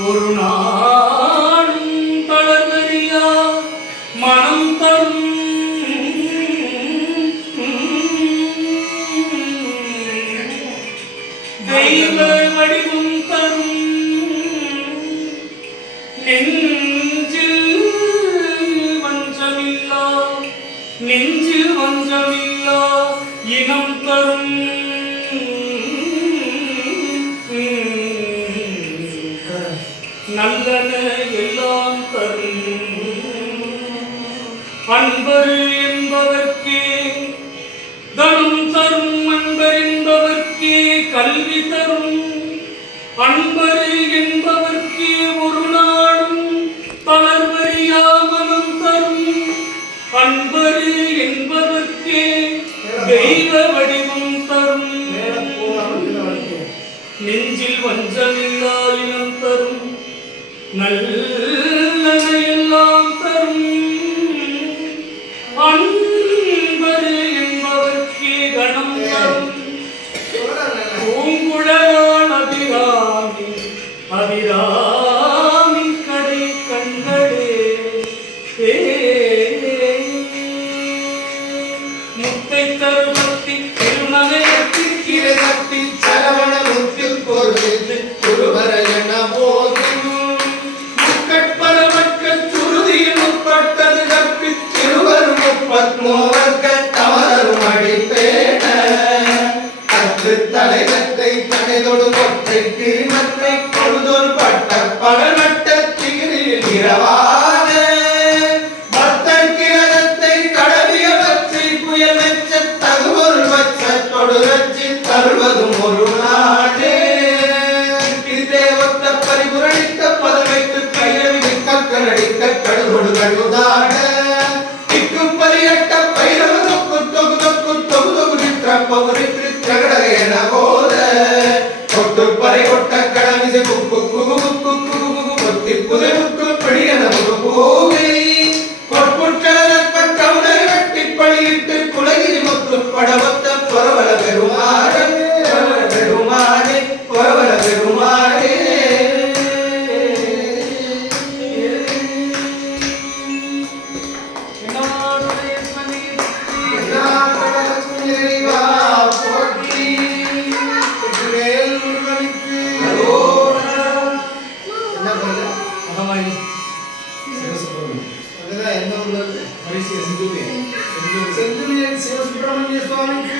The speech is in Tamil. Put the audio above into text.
ஒரு நாளும் தளர்வறியா மனம் தரும் தெய்வ வடிவம் தரும் நெஞ்சில் வஞ்சமில்லா இனம் தரும் நல்லன எல்லாம் தரும் அன்பர் என்பதற்கே தனம் தரும் அன்பர் என்பதற்கே கல்வி தரும் அன்பர் என்பதற்கே ஒரு நாளும் தளர்வறியா மனம் தரும் அன்பர் என்பதற்கே தெய்வ வடிவம் தரும் நெஞ்சில் வஞ்சமில்லா இனம் தரும் நல்லன எல்லாம் தரும் அன்பர் என்பதற்கே கணம் தரும் பூங்குழலான் அபிராமி கடை கண்களே முத்தை தருமத்தி திருநகையத்தி கிரகத்தி சரவண முத்தில் பொருள் குருவர என போதும் முக்கட்பரமற்ற சுருதியில் முற்பட்டது கற்பி திருவரும் முப்பத்மூவர்க்க தவறும் அடிப்பேன அத்து தலைவத்தை தனைதொடு கொற்றை திரிமத்தை பொழுதொரு பட்ட பலனட்ட திகிரில் இரவாத பக்தர் கிரகத்தை கடவியவற்றை புயல் வெச்ச தகுவொருள் வச்ச தொடுரட்சி தருவதும் ஒரு நாடே தேவத்த பரிபுரணித்த பதவைத்து கையவி கற்கனடிக்க கடுகொடு கழுதாட திக்கும் பரியட்ட பைரவ தொக்கு தொகு தொகு தொகு தொகு நிற்றப்பவுரித்து சகடகையன போத கொட்டு பறை கொட்ட கடமிசை குக்கு குகு குக்கு குகு குகு கொத்தி புதை முக்கு பிடியன புகு பூவை கொட்புற்றலப்ப கவுடை வெட்டி பழியிட்டு குலகிரி முத்து படவத்த பொறவல பெருமாறே பொறவல பெருமாறே Siva Subramanya Swami